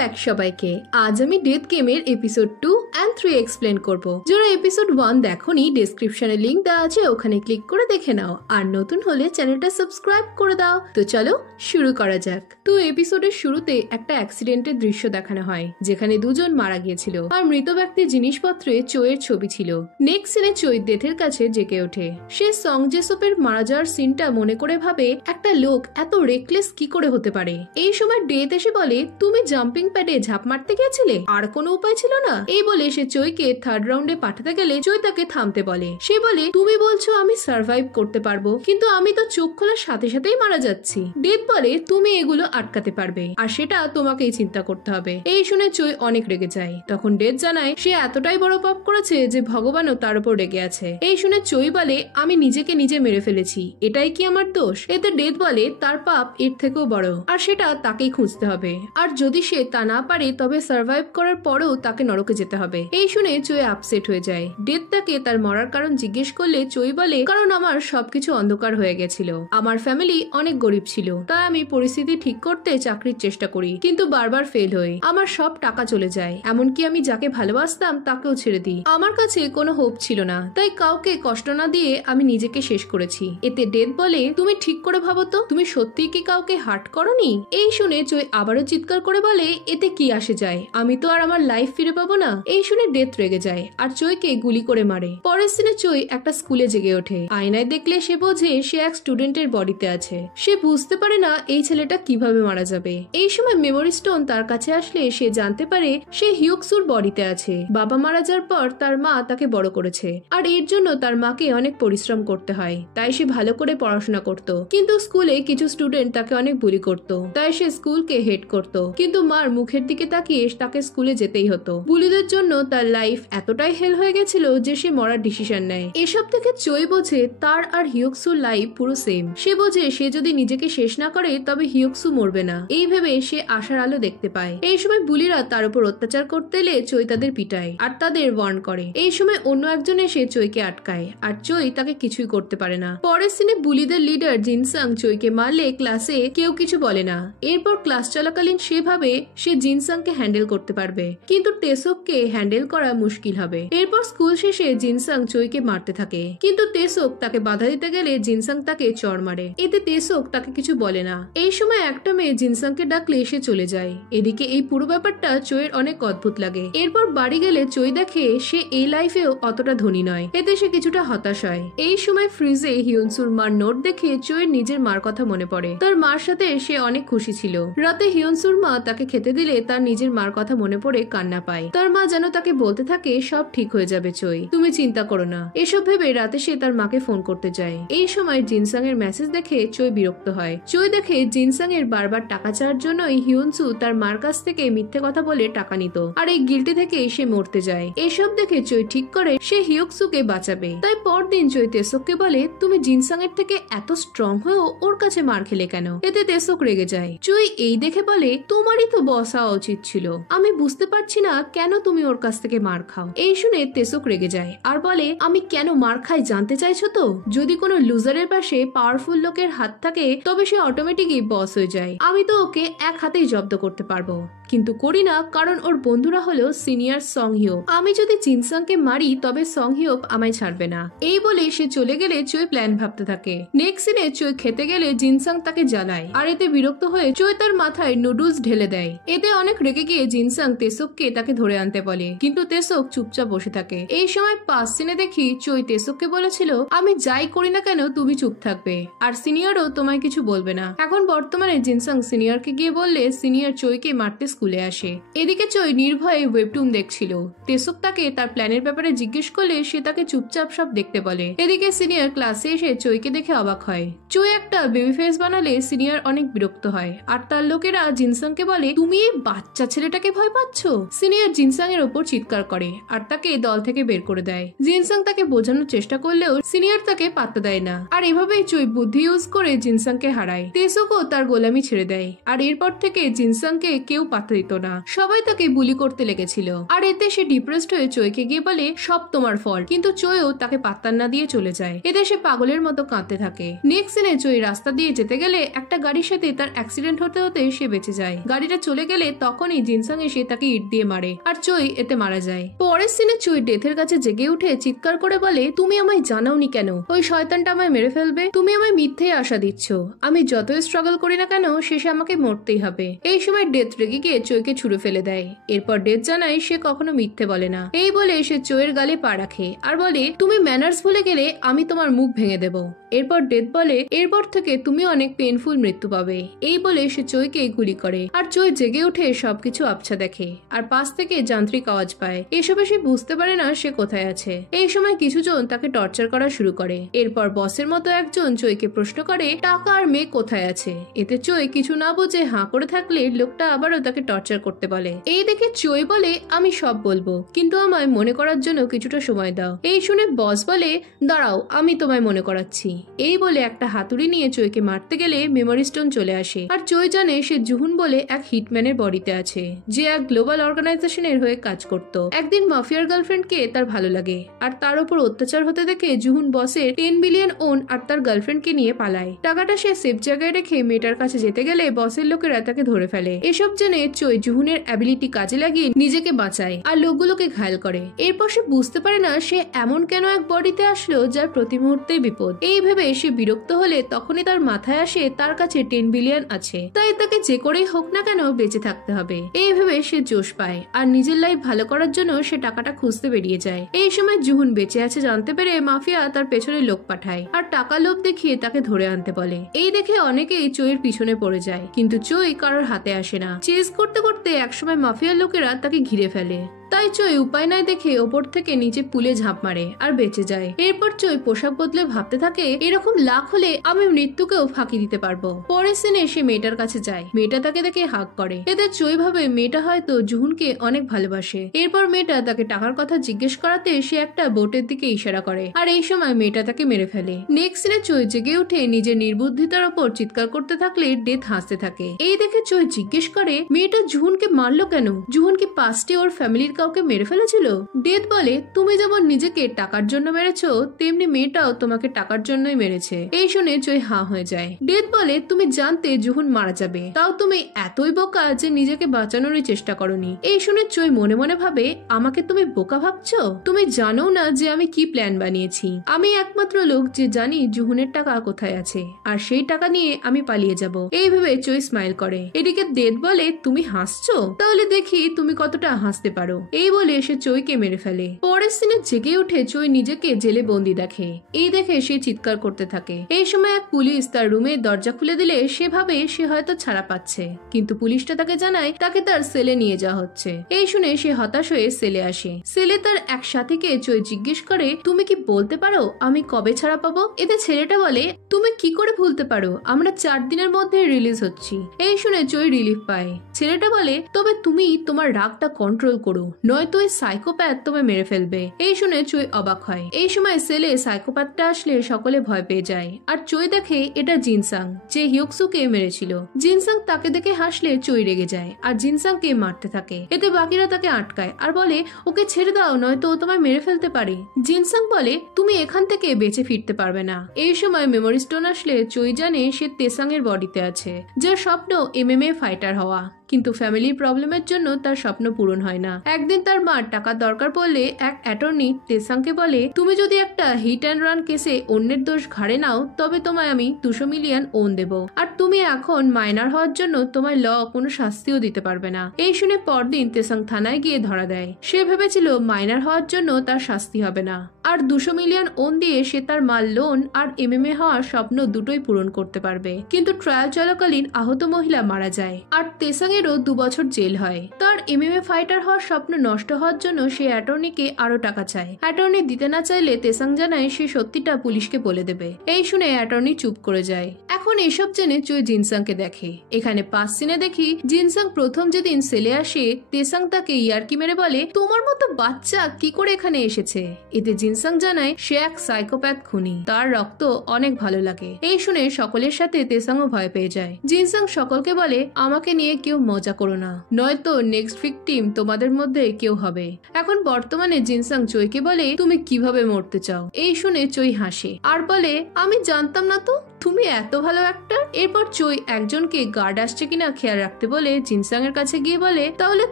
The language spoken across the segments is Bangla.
ব্যাক সবাইকে। আজ আমি ডেথ গেমের এপিসোড 2 এন্ড 3 এক্সপ্লেন করব। যারা এপিসোড 1 দেখোনি ডেসক্রিপশনে লিংক দেওয়া আছে, ওখানে ক্লিক করে দেখে নাও। আর নতুন হলে চ্যানেলটা সাবস্ক্রাইব করে দাও। তো চলো শুরু করা যাক। তো এপিসোডের শুরুতে একটা অ্যাক্সিডেন্টের দৃশ্য দেখানো হয়, যেখানে দুজন মারা গিয়েছিল আর মৃত ব্যক্তির জিনিসপত্রে চোয়ের ছবি ছিল। নেক্সট সিনে চোই ডেথের কাছে জেগে ওঠে। সে সং জেসপের মারা যাওয়ার সিনটা মনে করে ভাবে একটা লোক এত রেকলেস কি করে হতে পারে। এই সময় ডেথ এসে বলে, তুমি জাম্পিং প্যাডে ঝাঁপ মারতে গিয়েছিলে, আর কোনো উপায় ছিল না। এই বলে সে চোইকে থার্ড রাউন্ডে পাঠাতে গেলে চোই তাকে থামতে বলে। সে বলে, তুমি বলছো আমি সার্ভাইভ করতে পারবো, কিন্তু আমি তো চোখ খোলার সাথে সাথেই মারা যাচ্ছি। ডেথ বলে, তুমি এগুলো আটকাতে পারবে, আর সেটা তোমাকেই চিন্তা করতে হবে। এই শুনে চোই অনেক রেগে যায়। তখন ডেথ জানায় সে এতটাই বড় পাপ করেছে যে ভগবানও তার উপর রেগে আছে। এই শুনে চোই বলে, আমি নিজেকে নিজে মেরে ফেলেছি, এটাই কি আমার দোষ? এতে ডেথ বলে তার পাপ এর থেকেও বড়, আর সেটা তাকেই খুঁজতে হবে। আর যদি সে তা না পারে তবে সার্ভাইভ করার পরেও তাকে নরকে যেতে হবে। এই শুনে চোই আপসেট হয়ে যায়। ডেথ তাকে তার মরার কারণ জিজ্ঞেস করলে চোই বলে, কারণ আমার সবকিছু অন্ধকার হয়ে গেছিল। আমার ফ্যামিলি অনেক গরিব ছিল, তাই আমি পরিস্থিতি ঠিক করতে চাকরির চেষ্টা করি, কিন্তু বারবার ফেল হই। আমার সব টাকা চলে যায়, এমনকি আমি যাকে ভালোবাসতাম তাকেও ছেড়ে দিই। আমার কাছে কোনো হোপ ছিল না, তাই কাউকে কষ্ট না দিয়ে আমি নিজেকে শেষ করেছি। এতে ডেথ বলে, তুমি ঠিক করে ভাবো তো, তুমি সত্যি কি কাউকে হার্ট করনি? এই শুনে চোই আবারও চিৎকার করে বলে, এতে কি আসে যায়, আমি তো আর আমার লাইফ ফিরে পাবো না। এই শুনে ডেথ রেগে যায় আর চোইকে গুলি করে মারে। পরের সিনে চোই একটা স্কুলে জেগে ওঠে। আয়নায় দেখলে সে বোঝে সে এক স্টুডেন্টের বডিতে আছে। সে বুঝতে পারে না এই ছেলেটা কিভাবে মারা যাবে। এই সময় মেমোরি স্টোন তার কাছে আসলে সে জানতে পারে সে হিউকসুর বডিতে আছে। বাবা মারা যাওয়ার পর তার মা তাকে বড় করেছে, আর এর জন্য তার মাকে অনেক পরিশ্রম করতে হয়। তাই সে ভালো করে পড়াশোনা করত, কিন্তু স্কুলে কিছু স্টুডেন্ট তাকে অনেক বুলি করত, তাই সে স্কুলকে হেড করত। কিন্তু মার মুখের দিকে তাকিয়ে তাকে স্কুলে যেতেই হতো। বুলিদের জন্য তার লাইফ এতটাই হেল হয়ে গেছিল যে সে মরার ডিসিশন নেয়। এসব থেকে চোই বোঝে তার আর হিউকসুর লাইফ পুরো সেম। সে বোঝে সে যদি নিজেকে শেষ না করে তবে হিউকসু মরবে না। এই ভেবে সে আশার আলো দেখতে পায়। এই সময় বুলিরা তার উপর অত্যাচার করতে এলে চোই তাদের পিটায় আর তাদের ওয়ার্ন করে। এই সময় অন্য একজন এসে চোইকে আটকায়, আর চোই তাকে কিছুই করতে পারে না। পরের সিনে বুলিদের লিডার জিনসাং চোইকে মারলে ক্লাসে কেউ কিছু বলে না। এরপর ক্লাস চলাকালীন সে ভাবে সে জিনসাংকে হ্যান্ডেল করতে পারবে, কিন্তু টেসোককে হ্যান্ডেল করা মুশকিল হবে। এরপর স্কুল শেষে জিনসাং চোইকে মারতে থাকে, কিন্তু টেসোক তাকে বাধা দিতে গেলে জিনসাং তাকে চড় মারে। এতে টেসোক তাকে কিছু বলে না। এই সময় একটা মেয়ে জিনসাংকে ডাকলে সে চলে যায়। এদিকে এই পুরো ব্যাপারটা চোয়ের অনেক অদ্ভুত লাগে। এরপর বাড়ি গেলে চোই দেখে সে এই লাইফেও অতটা ধনী নয়। এতে সে কিছুটা হতাশ হয়। এই সময় ফ্রিজে হিউনসুর মার নোট দেখে চোয়ের নিজের মার কথা মনে পড়ে। তার মার সাথে সে অনেক খুশি ছিল। রাতে হিউনসুর মা তাকে খেতে দিলে তার নিজের মার কথা মনে পড়ে কান্না পায়। তার মা যেন তাকে বলতে থাকে সব ঠিক হয়ে যাবে চোই, তুমি চিন্তা করো না। এসব ভেবে রাতে সে তার মাকে ফোন করতে যায়। এই সময় জিনসাং এর মেসেজ দেখে চোই বিরক্ত হয়। চোই দেখে জিনসাং এর বারবার টাকা চাওয়ার জন্যই হিউনসু তার মার কাছ থেকে মিথ্যে কথা বলে টাকা নিত, আর এই গিল্টি থেকে সে মরতে যায়। এসব দেখে চোই ঠিক করে সে হিউকসুকে বাঁচাবে। তাই পরদিন চোই তেসোককে বলে, তুমি জিনসাং এর থেকে এত স্ট্রং হয়েও ওর কাছে মার খেলে কেন? এতে তেসোক রেগে যায়। চোই এই দেখে বলে, তোমারই তো বস হওয়া উচিত ছিল, আমি বুঝতে পারছি না কেন তুমি ওর কাছ থেকে মার খাও। এই শুনে তেসোক রেগে যায় আর বলে, আমি কেন মার খাই জানতে চাইছো তো? যদি কোনো লুজারের পাশে পাওয়ারফুল লোকের হাত থাকে তবে সে অটোমেটিকই বস হয়ে যায়। আমি তো ওকে এক হাতেই জব্দ করতে পারবো, কিন্তু করি না কারণ ওর বন্ধুরা হলো সিনিয়র সং হিয়োপ। আমি যদি জিনসাংকে মারি তবে সং হিয়োপ আমায় ছাড়বে না। এই বলে সে চলে গেলে চোই প্ল্যান ভাবতে থাকে। নেক্সট সিনে চোই খেতে গেলে জিনসাং তাকে জ্বালায়, আর এতে বিরক্ত হয়ে চোই তার মাথায় নুডলস ঢেলে দেয়। এতে অনেক রেগে গিয়ে জিনসাং তেসোককে তাকে ধরে আনতে বলে, কিন্তু তেসোক চুপচাপ বসে থাকে। এই সময় পাস সিনে দেখি চোই তেসোককে বলেছিল, আমি যাই করি না কেন তুমি চুপ থাকবে, আর সিনিয়রও তোমায় কিছু বলবে না। এখন বর্তমানে জিনসাং সিনিয়রকে গিয়ে বললে সিনিয়র চোইকে মারতে স্কুলে আসে। এদিকে চোই নির্ভয়ে ওয়েবটুন দেখছিল। তেসোক তাকে তার প্ল্যানের ব্যাপারে জিজ্ঞেস করলে সে তাকে চুপচাপ সব দেখতে বলে। এদিকে সিনিয়র ক্লাসে এসে চোইকে দেখে অবাক হয়। চোই একটা বেবি ফেস বানালে সিনিয়র অনেক বিরক্ত হয়, আর তার লোকেরা জিনসাংকে বলে, তুমি এই বাচ্চা ছেলেটাকে ভয় পাচ্ছ? সিনিয়র জিনসাং এর ওপর চিৎকার করে আর তাকে দল থেকে বের করে দেয়। জিনসাং তাকে বোঝানোর চেষ্টা করলেও সিনিয়র তাকে পাত্তা দেয় না, আর এভাবেই চোই বুদ্ধি ইউজ করে জিনসাংকে হারায়। তেসোকও তার গোলামি ছেড়ে দেয়, আর এরপর থেকে জিনসাংকে কেউ পাত্তা দিত না। সবাই তাকে বুলি করতে লেগেছিল, আর এতে সে ডিপ্রেসড হয়ে চোইকে গিয়ে বলে সব তোমার ফল্ট, কিন্তু চোইও তাকে পাত্তা না দিয়ে চলে যায়। এতে সে পাগলের মতো কাঁদতে থাকে। নেক্সট সিনে চোই রাস্তা দিয়ে যেতে গেলে একটা গাড়ির সাথে তার অ্যাক্সিডেন্ট হতে হতে সে বেঁচে যায়। গাড়িটা চলে গেলে তখনই জিনসাং এসে তাকে ইট দিয়ে মারে আর চই এতে মারা যায়। পরের সিনে চই ডেথের কাছে জেগে উঠে চিৎকার করে বলে, তুমি আমায় জানাওনি কেন? ওই শয়তানটা আমায় মেরে ফেলবে। তুমি আমায় মিথ্যে আশা দিচ্ছ। আমি যতই স্ট্রাগল করি না কেন শেষে আমাকে মরতেই হবে। এই সময় ডেথ রেগে গিয়ে চইকে ছুড়ে ফেলে দেয়। এরপর ডেথ জানায় সে কখনো মিথ্যে বলে না। এই বলে সে চইয়ের গালে পা রাখে আর বলে, তুমি ম্যানার্স ভুলে গেলে আমি তোমার মুখ ভেঙে দেব। এরপর ডেথ বলে, এরপর থেকে তুমি অনেক পেইনফুল মৃত্যু পাবে। এই বলে সে চইকে গুলি করে আর চই জেগে উঠে সবকিছু আবছা দেখে আর পাশ থেকে যান্ত্রিক আওয়াজ পায়। এসবে সে বুঝতে পারে না সে কোথায় আছে। এই সময় কিছুজন তাকে টর্চার করা শুরু করে। এরপর বসের মতো একজন চইকে প্রশ্ন করে, টাকা আর মেয়ে কোথায় আছে? এতে চই কিছু না বুঝে হাঁ করে থাকলে লোকটা আবারও তাকে টর্চার করতে বলে। এই দেখে চই বলে, আমি সব বলবো, কিন্তু আমায় মনে করার জন্য কিছুটা সময় দাও। এই শুনে বস বলে, দাঁড়াও আমি তোমায় মনে করাচ্ছি। এই বলে একটা হাতুড়ি নিয়ে চইকে মারতে গেলে মেমোরি স্টোন চলে আসে আর চই জানে সে জুহুন বলে এক হিটম্যানের বডিতে আছে যে এক গ্লোবাল অর্গানাইজেশনের হয়ে কাজ করত। একদিন মাফিয়ার গার্লফ্রেন্ডকে তার ভালো লাগে আর তার উপর অত্যাচার হতে দেখে জুহুন বসের 10 বিলিয়ন ওন আর তার গার্লফ্রেন্ডকে নিয়ে পালায়। টাকাটা সে সেফ জায়গায় রেখে মেয়েটার কাছে যেতে গেলে বসের লোকেরা তাকে ধরে ফেলে। এসব জেনে চই জুহুনের অ্যাবিলিটি কাজে লাগিয়ে নিজেকে বাঁচায় আর লোকগুলোকে ঘায়ল করে। এরপর সে বুঝতে পারে না সে এমন কেন এক বডিতে আসলো যার প্রতি মুহূর্তেই বিপদ। এই ভেবে সে বিরক্ত হলে তখনই তার মাথায় আসে তার কাছে 10 বিলিয়ন আছে, তাই তাকে যে করেই হোক না কেন বেঁচে থাকতে হবে। এই ভেবে সে জোশ পায় আর নিজের লাইফ ভালো করার জন্য সে টাকাটা খুঁজতে বেরিয়ে যায়। এই সময় জুহুন বেঁচে আছে জানতে পেরে মাফিয়া তার পেছনে লোক পাঠায় আর টাকা লোভ দেখিয়ে তাকে ধরে আনতে বলে। এই দেখে অনেকেই চইয়ের পিছনে পড়ে যায়, কিন্তু চই কারোর হাতে আসে না। চেজ করতে করতে একসময় মাফিয়ার লোকেরা তাকে ঘিরে ফেলে। তাই চই উপায় নাই দেখে ওপর থেকে নিচে পুলে ঝাঁপ মারে আর বেঁচে যায়। এরপর চই পোশাক বদলে ভাবতে থাকে, এরকম লাখ হলে আমি মৃত্যুকেও ফাঁকি দিতে পারবো। পরের সিনে সে মেয়েটার কাছে যায়। মেয়েটা তাকে দেখে হাগ করে। এতে চই ভাবে মেয়েটা হয়তো জুহুনকে অনেক ভালোবাসে। এরপর মেয়েটা তাকে টাকার কথা জিজ্ঞেস করাতে সে একটা বোটের দিকে ইশারা করে আর এই সময় মেয়েটা তাকে মেরে ফেলে। নেক্সট সিনে চই জেগে উঠে নিজের নির্বুদ্ধিতার ওপর চিৎকার করতে থাকলে ডেথ হাসতে থাকে। এই দেখে চই জিজ্ঞেস করে, মেয়েটা জুহুনকে মারলো কেন? জুহুন কি পাস্টে ওর ফ্যামিলির কাউকে মেরে ফেলেছিল? ডেথ বলে, তুমি যেমন নিজেকে টাকার জন্য মেরেছো তেমনি মেয়েটাও তোমাকে টাকার জন্যই মেরেছে। এই শুনে চই হাঁ হয়ে যায়। ডেথ বলে, তুমি জানতে জুহুন মারা যাবে, তাও তুমি এতই বোকা যে নিজেকে বাঁচানোরই চেষ্টা করনি। এই শুনে চই মনে মনে ভাবে, আমাকে তুমি বোকা ভাবছো? তুমি জানো না যে আমি কি প্ল্যান বানিয়েছি। আমি একমাত্র লোক যে জানি জুহুনের টাকা কোথায় আছে আর সেই টাকা নিয়ে আমি পালিয়ে যাব। এই ভেবে চই স্মাইল করে। এদিকে ডেথ বলে, তুমি হাসছো? তাহলে দেখি তুমি কতটা হাসতে পারো। এই বলে সে চইকে মেরে ফেলে। পরের সিনে জেগে উঠে চই নিজেকে জেলে বন্দি দেখে। এই দেখে সে চিৎকার করতে থাকে। এই সময় এক পুলিশ তার রুমে দরজা খুলে দিলে সে ভাবে সে হয়তো ছাড়া পাচ্ছে, কিন্তু পুলিশটা তাকে জানায় তাকে তার সেলে নিয়ে যাওয়া হচ্ছে। এই শুনে সে হতাশ হয়ে সেলে আসে। সেলে তার এক সাথীকে চই জিজ্ঞেস করে, তুমি কি বলতে পারো আমি কবে ছাড়া পাবো? এতে ছেলেটা বলে, তুমি কি করে ভুলতে পারো, আমরা 4 দিনের মধ্যে রিলিজ হচ্ছি। এই শুনে চই রিলিফ পায়। ছেলেটা বলে, তবে তুমি তোমার রাগটা কন্ট্রোল করো, নয়তো ওই সাইকোপ্যাথ তোমায় মেরে ফেলবে। এই শুনে চই অবাক হয়। এই সময় সেলে সাইকোপ্যাথটা আসলে সকলে ভয় পেয়ে যায় আর চই দেখে এটা জিনসাং যে হিয়কসুকে মেরেছিল। জিনসাং তাকে দেখে হাসলে চই রেগে যায় আর জিনসাংকে মারতে থাকে। এতে বাকিরা তাকে আটকায় আর বলে, ওকে ছেড়ে দাও, নয়তো ও তোমায় মেরে ফেলতে পারে। জিনসাং বলে, তুমি এখান থেকে বেঁচে ফিরতে পারবে না। এই সময় মেমোরি স্টোন আসলে চই জানে সে তেসাং এর বডিতে আছে, যার স্বপ্ন MMA ফাইটার হওয়া, কিন্তু ফ্যামিলি প্রবলেমের জন্য তার স্বপ্ন পূরণ হয় না। একদিন তার মার টাকার দরকার পড়লে এক অ্যাটর্নি তেসাংকে বলে, তুমি যদি একটা হিট অ্যান্ড রান কেসে অন্যের দোষ ঘাড়ে নাও তবে তোমায় আমি 200 মিলিয়ন ওন দেব, আর তুমি এখন মাইনার হওয়ার জন্য তোমায় ল কোনো শাস্তিও দিতে পারবে না। এই শুনে পরদিন তেসাং থানায় গিয়ে ধরা দেয়। সে ভেবেছিল মাইনার হওয়ার জন্য তার শাস্তি হবে না, আর 200 মিলিয়ন ওন দিয়ে সে তার মাল লোন আর MMA হওয়ার স্বপ্ন দুটোই পূরণ করতে পারবে। কিন্তু ট্রায়াল চলাকালীন আহত মহিলা মারা যায় আর তেসাং 2 বছর জেল হয়। তার MMA ফাইটার হওয়ার স্বপ্ন নষ্ট হওয়ার জন্য সে অ্যাটর্নিকে আরো টাকা চায়। অ্যাটর্নি দিতে না চাইলে তেসাং জানায় সে সত্যিটা পুলিশকে বলে দেবে। এই শুনে অ্যাটর্নি চুপ করে যায়। এখন এসব জেনে চই জিনসাংকে দেখে। এখানে 5 সিনে দেখি জিনসাং প্রথম যেদিন সেলে আসে তেসাং তাকে ইয়ার্কি মেরে বলে, তোমার মতো বাচ্চা কি করে এখানে এসেছে? এতে জিনসাং জানায় সে এক সাইকোপ্যাথ খুনি, তার রক্ত অনেক ভালো লাগে। এই শুনে সকলের সাথে তেসাংও ভয় পেয়ে যায়। জিনসাং সকলকে বলে, আমাকে নিয়ে কেউ মজা করো না, নয়তো নেক্সট ভিকটিম তোমাদের মধ্যে কেউ হবে। এখন বর্তমানে জিনসাং চইকে বলে, তুমি কিভাবে মরতে চাও? এই শুনে চই হাসে আর বলে, আমি জানতাম না তো তুমি এত ভালো অ্যাক্টর। এরপর চই একজনকে গার্ড আসছে কিনা খেয়াল রাখতে বলে জিনসাং এর কাছে গিয়ে বলে, তাহলে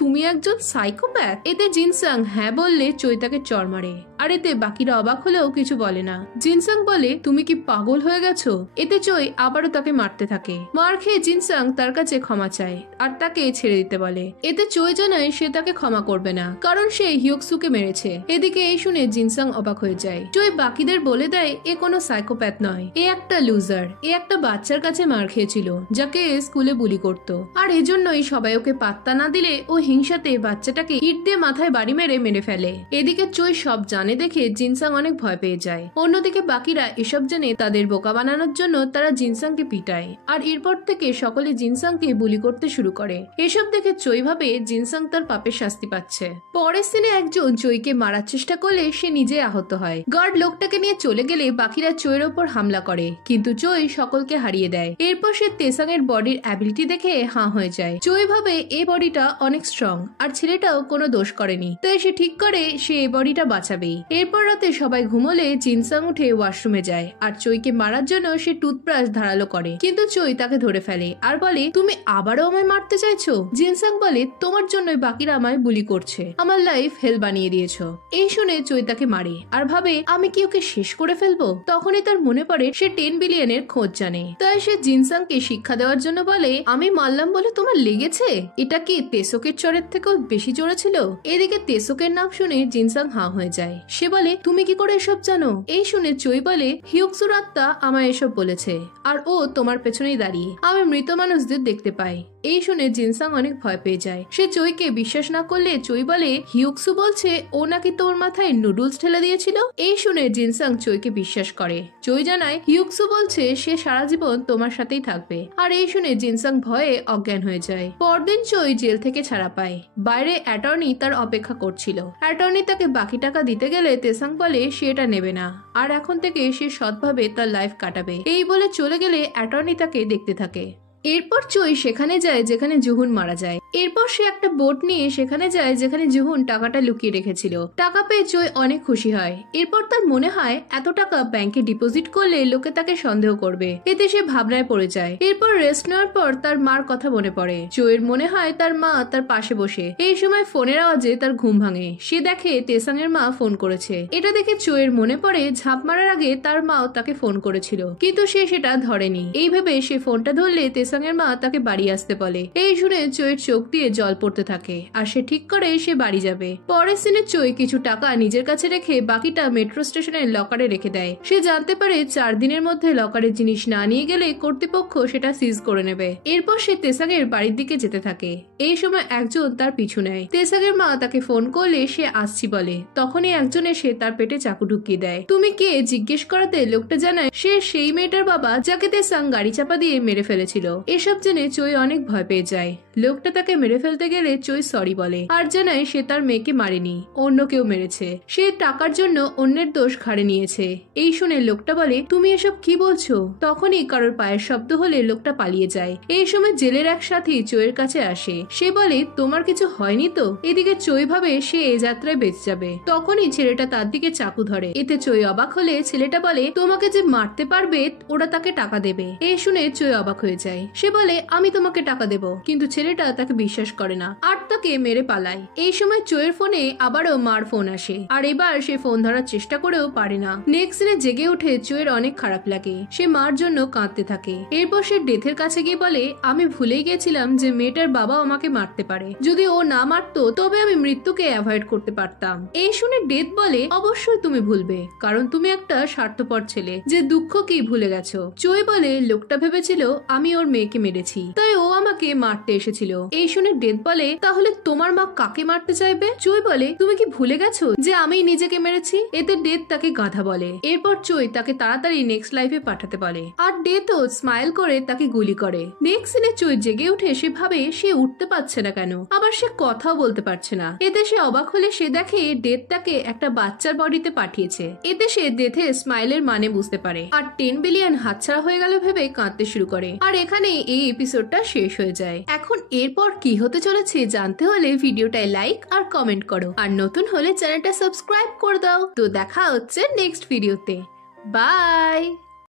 তুমি একজন সাইকোপ্যাথ? এতে জিনসাং হ্যাঁ বললে চই তাকে চড় মারে, আর এতে বাকিরা অবাক হলেও কিছু বলে না। জিনসাং বলে, তুমি কি পাগল হয়ে গেছো? এতে চই আবারও তাকে মারতে থাকে। মার খেয়ে জিনসাং তার কাছে ক্ষমা চায় আর তাকে ছেড়ে দিতে বলে। এতে চই জানায় সে তাকে ক্ষমা করবে না, কারণ সে হিউকসুকে মেরেছে। এদিকে এই শুনে জিনসাং অবাক হয়ে যায়। চই বাকিদের বলে দেয় এ কোনো সাইকোপ্যাথ নয়, এ একটা লুজার। এ একটা বাচ্চার কাছে মার খেয়েছিল যাকে স্কুলে বুলি করত, আর এজন্যই সবাই ওকে পাত্তা না দিলে ও হিংসাতে বাচ্চাটাকে ইট দিয়ে মাথায় বাড়ি মেরে ফেলে। এদিকে চই সব জানে দেখে জিনসাং অনেক ভয় পেয়ে যায়। অন্যদিকে বাকিরা এসব জেনে তাদের বোকা বানানোর জন্য তারা জিনসাংকে পিটায়, আর এরপর থেকে সকলে জিনসাংকে বুলি করতে শুরু করে। এসব দেখে চই ভাবে জিনসাং তার পাপের শাস্তি পাচ্ছে। পরের সিনে একজন চইকে মারার চেষ্টা করলে সে নিজে আহত হয়। গার্ড লোকটাকে নিয়ে চলে গেলে বাকিরা চইয়ের ওপর হামলা করে, কিন্তু চই সকলকে হারিয়ে দেয়। এরপর সে তেসাং এর বডির অ্যাবিলিটি দেখে হাঁ হয়ে যায়। চই ভাবে এই বডিটা অনেক স্ট্রং, আর ছেলেটাও কোনো দোষ করেনি, তাই সে ঠিক করে সে এই বডিটা বাঁচাবেই। এরপর রাতে সবাই ঘুমোলে জিনসাং উঠে ওয়াশরুমে যায়, আর চইকে মারার জন্য সে টুথব্রাশ ধারালো করে, কিন্তু চই তাকে ধরে ফেলে আর বলে, তুমি আবারও আমায় মারতে চাইছো? জিনসাং বলে, তোমার জন্যই বাকিরা আমায় বুলি করছে, আমার লাইফ হেল বানিয়ে দিয়েছো। এই শুনে চই তাকে মারে আর ভাবে, আমি কি ওকে শেষ করে ফেলবো? তখনই তার মনে পড়ে সে 10 বিলিয়নের খোঁজ জানে, তাই সে জিনসাংকে শিক্ষা দেওয়ার জন্য বলে, আমি মারলাম বলে তোমার লেগেছে? এটা কি তেসোকের চরের থেকেও বেশি জোরে ছিল? এদিকে তেসোকের নাম শুনে জিনসাং হাঁ হয়ে যায়। সে বলে, তুমি কি করে এসব জানো? এই শুনে চই বলে, হিউকসুর আত্মা আমায় এসব বলেছে, আর ও তোমার পেছনেই দাঁড়িয়ে আমি মৃত মানুষদের দেখতে পাই। এই শুনে জিনসাং অনেক ভয় পেয়ে যায়। সে চইকে বিশ্বাস না করলে চই বলে, হিউকসু বলছে ও নাকি তোর মাথায় নুডলস ঢেলে দিয়েছিল। এই শুনে জিনসাং চইকে বিশ্বাস করে। চই জানায়, হিউকসু বলছে সে সারা জীবন তোমার সাথেই থাকবে। আর এই শুনে জিনসাং ভয়ে অজ্ঞান হয়ে যায়। পরদিন চই জেল থেকে ছাড়া পায়। বাইরে অ্যাটর্নি তার অপেক্ষা করছিল। অ্যাটর্নি তাকে বাকি টাকা দিতে গেলে তেসাং বলে সে এটা নেবে না, আর এখন থেকে সে সৎভাবে তার লাইফ কাটাবে। এই বলে চলে গেলে অ্যাটর্নি তাকে দেখতে থাকে। এরপর চই সেখানে যায় যেখানে জুহুন মারা যায়। এরপর সে একটা বোট নিয়ে সেখানে যায় যেখানে জুহুন টাকাটা লুকিয়ে রেখেছিল। টাকা পেয়ে চই অনেক খুশি হয়। এরপর তার মনে হয় এত টাকা ব্যাংকে ডিপোজিট করলে লোকে তাকে সন্দেহ করবে, এতে সে ভাবনায় পড়ে যায়। এরপর রেস্ট নেওয়ার পর তার মার কথা মনে পড়ে। চইয়ের মনে হয় তার মা তার পাশে বসে। এই সময় ফোনের আওয়াজে তার ঘুম ভাঙে। সে দেখে তেসাং এর মা ফোন করেছে। এটা দেখে চইয়ের মনে পড়ে ঝাঁপ মারার আগে তার মাও তাকে ফোন করেছিল, কিন্তু সে সেটা ধরেনি। এই ভেবে সে ফোনটা ধরলে তেসাং এর মা তাকে বাড়ি আসতে বলে। এই শুনে চইয়ের চোখ দিয়ে জল পড়তে থাকে, আর সে ঠিক করে সে বাড়ি যাবে। পরের সিনে চই কিছু টাকা নিজের কাছে রেখে বাকিটা মেট্রো স্টেশনের লকারে রেখে দেয়। সে জানতে পারে 4 দিনের মধ্যে লকারের জিনিস না নিয়ে গেলে কর্তৃপক্ষ সেটা সিজ করে নেবে। এরপর সে তেসাং এর বাড়ির দিকে যেতে থাকে। এই সময় একজন তার পিছু নেয়। তেসাং এর মা তাকে ফোন করলে সে আসছি বলে। তখনই একজন এসে তার পেটে চাকু ঢুকিয়ে দেয়। তুমি কে জিজ্ঞেস করাতে লোকটা জানায় সে সেই মেয়েটার বাবা যাকে তেসাং গাড়ি চাপা দিয়ে মেরে ফেলেছিল। এসব জেনে চই অনেক ভয় পেয়ে যায়। লোকটা তাকে মেরে ফেলতে গেলে চই সরি বলে আর জানায় সে তার মেয়েকে মারেনি, অন্য কেউ মেরেছে। সে টাকার জন্য অন্যের দোষ ঘাড়ে নিয়েছে। এই শুনে লোকটা বলে, তুমি এসব কি বলছো? তখনই কারোর পায়ের শব্দ হলে লোকটা পালিয়ে যায়। এই সময় জেলের এক সাথী চইয়ের কাছে আসে। সে বলে, তোমার কিছু হয়নি তো? এদিকে চই ভাবে সে এ যাত্রায় বেঁচে যাবে। তখনই ছেলেটা তার দিকে চাকু ধরে। এতে চই অবাক হলে ছেলেটা বলে, তোমাকে যে মারতে পারবে ওরা তাকে টাকা দেবে। এই শুনে চই অবাক হয়ে যায়। সে বলে, আমি তোমাকে টাকা দেব, কিন্তু ছেলেটা তাকে বিশ্বাস করে না আর তাকে মেরে পালায়। এই সময় চইয়ের ফোনে আবারও মার ফোন আসে, আর এবার সে ফোন ধরার চেষ্টা করেও পারে না। নেক্সট দিনে জেগে উঠে চইয়ের অনেক খারাপ লাগে। সে মার জন্য কাঁদতে থাকে। এরপর সে ডেথের কাছে গিয়ে বলে, আমি ভুলেই গেছিলাম যে মেয়েটার বাবা আমাকে মারতে পারে। যদি ও না মারতো তবে আমি মৃত্যুকে অ্যাভয়েড করতে পারতাম। এই শুনে ডেথ বলে, অবশ্যই তুমি ভুলবে, কারণ তুমি একটা স্বার্থপর ছেলে যে দুঃখ কি ভুলে গেছো। চই বলে, লোকটা ভেবেছিল আমি ওর মেয়েকে মেরেছি, তাই ও আমাকে মারতে এসেছিল। এই শুনে ডেথ বলে, তাহলে তোমার মা কাকে মারতে চাইবে? চই বলে, তুমি কি ভুলে গেছো যে আমি নিজেকে মেরেছি? এতে ডেথ তাকে গাধা বলে। এরপর চই তাকে তাড়াতাড়ি নেক্সট লাইফে পাঠাতে বলে, আর ডেথও স্মাইল করে তাকে গুলি করে। নেক্সট সিনে চই জেগে উঠে সে ভাবে সে উঠতে পারছে না কেন, আবার সে কথাও বলতে পারছে না। এতে সে অবাক হলে সে দেখে ডেথ তাকে একটা বাচ্চার বডিতে পাঠিয়েছে। এতে সে ডেথের স্মাইলের মানে বুঝতে পারে, আর 10 বিলিয়ন হাতছাড়া হয়ে গেল ভেবে কাঁদতে শুরু করে। আর এখানে এই এপিসোডটা শেষ হয়ে যায়। এখন এরপর কি হতে চলেছে জানতে হলে ভিডিওটায় লাইক আর কমেন্ট করো, আর নতুন হলে চ্যানেলটা সাবস্ক্রাইব করে দাও। তো দেখা হচ্ছে নেক্সট ভিডিওতে। বাই।